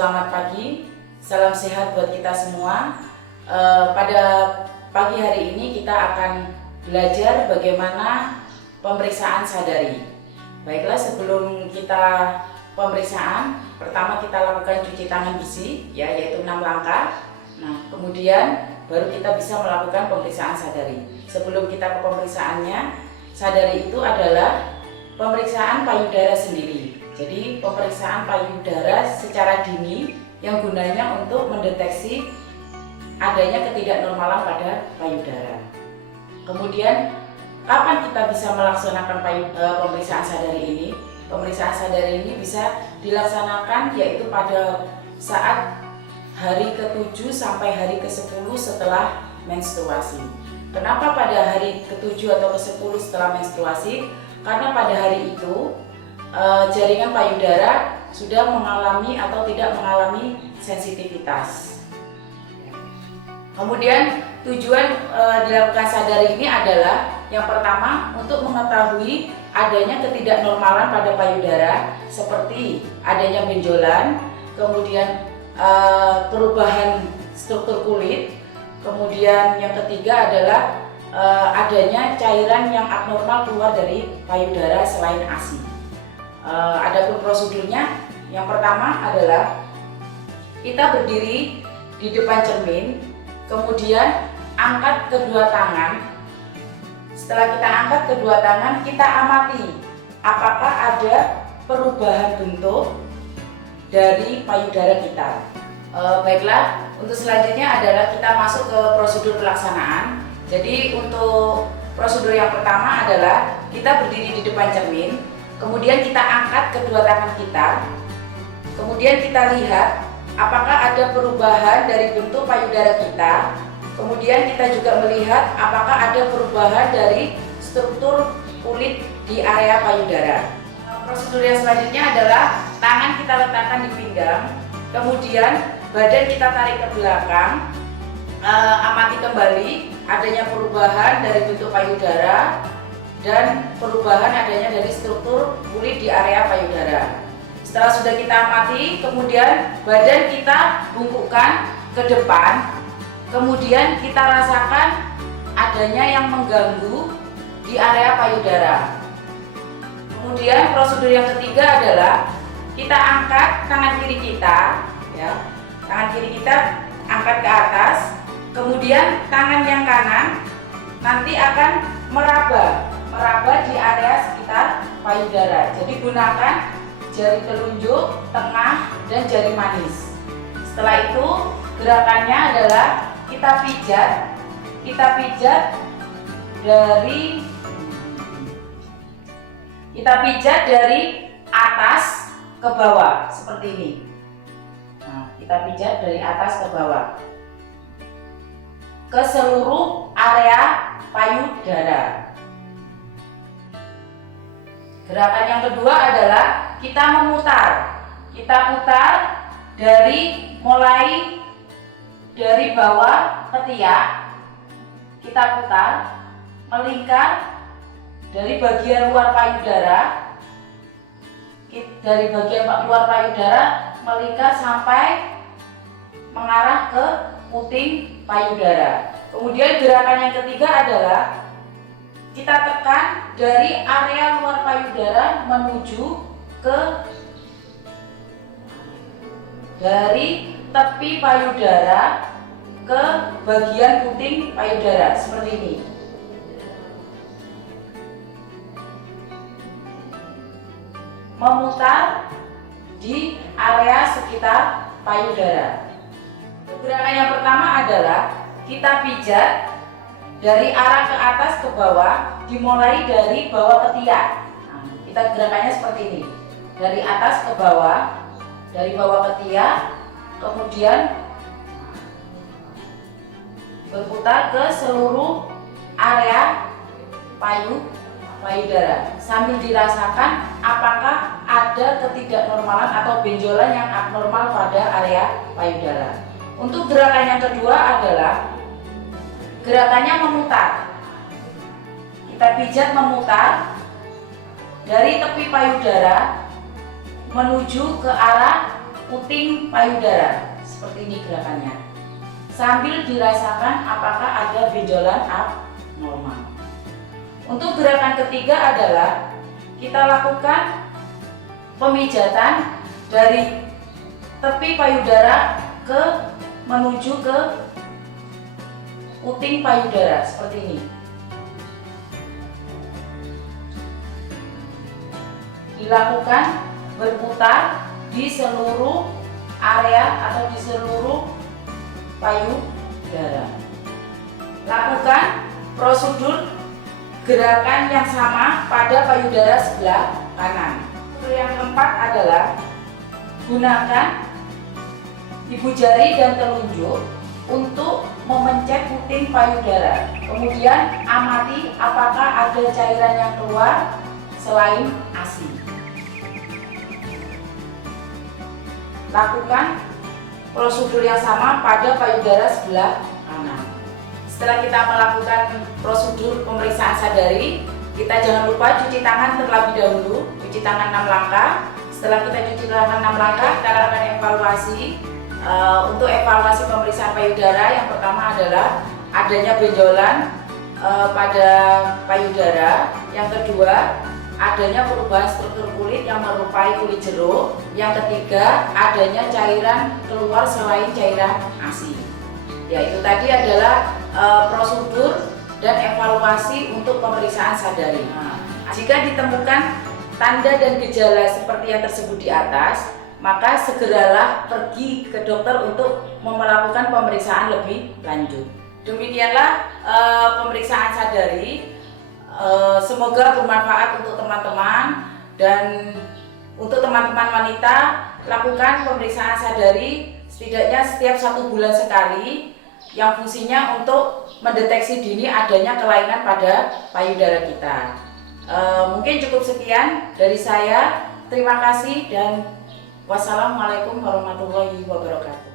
Selamat pagi, salam sehat buat kita semua. Pada pagi hari ini kita akan belajar bagaimana pemeriksaan sadari. Baiklah, sebelum kita pemeriksaan, pertama kita lakukan cuci tangan bersih, yaitu 6 langkah. Nah, kemudian baru kita bisa melakukan pemeriksaan sadari. Sebelum kita ke pemeriksaannya, sadari itu adalah pemeriksaan payudara sendiri. Jadi pemeriksaan payudara secara dini yang gunanya untuk mendeteksi adanya ketidaknormalan pada payudara. Kemudian kapan kita bisa melaksanakan pemeriksaan sadari ini? Pemeriksaan sadari ini bisa dilaksanakan yaitu pada saat hari ke-7 sampai hari ke-10 setelah menstruasi. Kenapa pada hari ke-7 atau ke-10 setelah menstruasi? Karena pada hari itu jaringan payudara sudah mengalami atau tidak mengalami sensitivitas. Kemudian tujuan dilakukan sadari ini adalah yang pertama untuk mengetahui adanya ketidaknormalan pada payudara seperti adanya benjolan, kemudian perubahan struktur kulit, kemudian yang ketiga adalah adanya cairan yang abnormal keluar dari payudara selain ASI. Adapun prosedurnya, yang pertama adalah kita berdiri di depan cermin, kemudian angkat kedua tangan. Setelah kita angkat kedua tangan, kita amati apakah ada perubahan bentuk dari payudara kita. Baiklah, untuk selanjutnya adalah kita masuk ke prosedur pelaksanaan. Jadi untuk prosedur yang pertama adalah kita berdiri di depan cermin, kemudian kita angkat kedua tangan kita, kemudian kita lihat apakah ada perubahan dari bentuk payudara kita, kemudian kita juga melihat apakah ada perubahan dari struktur kulit di area payudara. Prosedur yang selanjutnya adalah tangan kita letakkan di pinggang, kemudian badan kita tarik ke belakang, amati kembali adanya perubahan dari bentuk payudara dan perubahan adanya dari struktur kulit di area payudara. Setelah sudah kita amati, kemudian badan kita bungkukkan ke depan, kemudian kita rasakan adanya yang mengganggu di area payudara. Kemudian prosedur yang ketiga adalah kita angkat tangan kiri kita, tangan kiri kita angkat ke atas, kemudian tangan yang kanan nanti akan meraba di area sekitar payudara. Jadi gunakan jari telunjuk, tengah, dan jari manis. Setelah itu gerakannya adalah kita pijat dari atas ke bawah seperti ini. Nah, kita pijat dari atas ke bawah ke seluruh area payudara. Gerakan yang kedua adalah kita memutar. Kita putar mulai dari bawah ketiak. Kita putar melingkar dari bagian luar payudara. Dari bagian luar payudara melingkar sampai mengarah ke puting payudara. Kemudian gerakan yang ketiga adalah kita tekan dari area luar payudara menuju ke dari tepi payudara ke bagian puting payudara seperti ini. Memutar di area sekitar payudara. Gerakan yang pertama adalah kita pijat dari arah ke atas ke bawah, dimulai dari bawah ketiak. Nah, kita gerakannya seperti ini, dari atas ke bawah, dari bawah ketiak, kemudian berputar ke seluruh area payudara sambil dirasakan apakah ada ketidaknormalan atau benjolan yang abnormal pada area payudara. Untuk gerakan yang kedua adalah gerakannya memutar. Kita pijat memutar dari tepi payudara menuju ke arah puting payudara. Seperti ini gerakannya. Sambil dirasakan apakah ada benjolan abnormal. Untuk gerakan ketiga adalah kita lakukan pemijatan dari tepi payudara menuju ke puting payudara seperti ini. Dilakukan berputar di seluruh area atau di seluruh payudara. Lakukan prosedur gerakan yang sama pada payudara sebelah kanan. Yang keempat adalah gunakan ibu jari dan telunjuk untuk memencet puting payudara. Kemudian amati apakah ada cairan yang keluar selain ASI. Lakukan prosedur yang sama pada payudara sebelah kanan. Setelah kita melakukan prosedur pemeriksaan sadari, kita jangan lupa cuci tangan terlebih dahulu, cuci tangan 6 langkah. Setelah kita cuci tangan 6 langkah, kita lakukan evaluasi. Untuk evaluasi pemeriksaan payudara, yang pertama adalah adanya benjolan pada payudara. Yang kedua, adanya perubahan struktur kulit yang menyerupai kulit jeruk. Yang ketiga, adanya cairan keluar selain cairan ASI. Ya, itu tadi adalah prosedur dan evaluasi untuk pemeriksaan sadari. Jika ditemukan tanda dan gejala seperti yang tersebut di atas, maka segeralah pergi ke dokter untuk melakukan pemeriksaan lebih lanjut. Demikianlah pemeriksaan sadari. Semoga bermanfaat untuk teman-teman, dan untuk teman-teman wanita, lakukan pemeriksaan sadari setidaknya setiap 1 bulan sekali, yang fungsinya untuk mendeteksi dini adanya kelainan pada payudara kita. Mungkin cukup sekian dari saya. Terima kasih dan wassalamualaikum warahmatullahi wabarakatuh.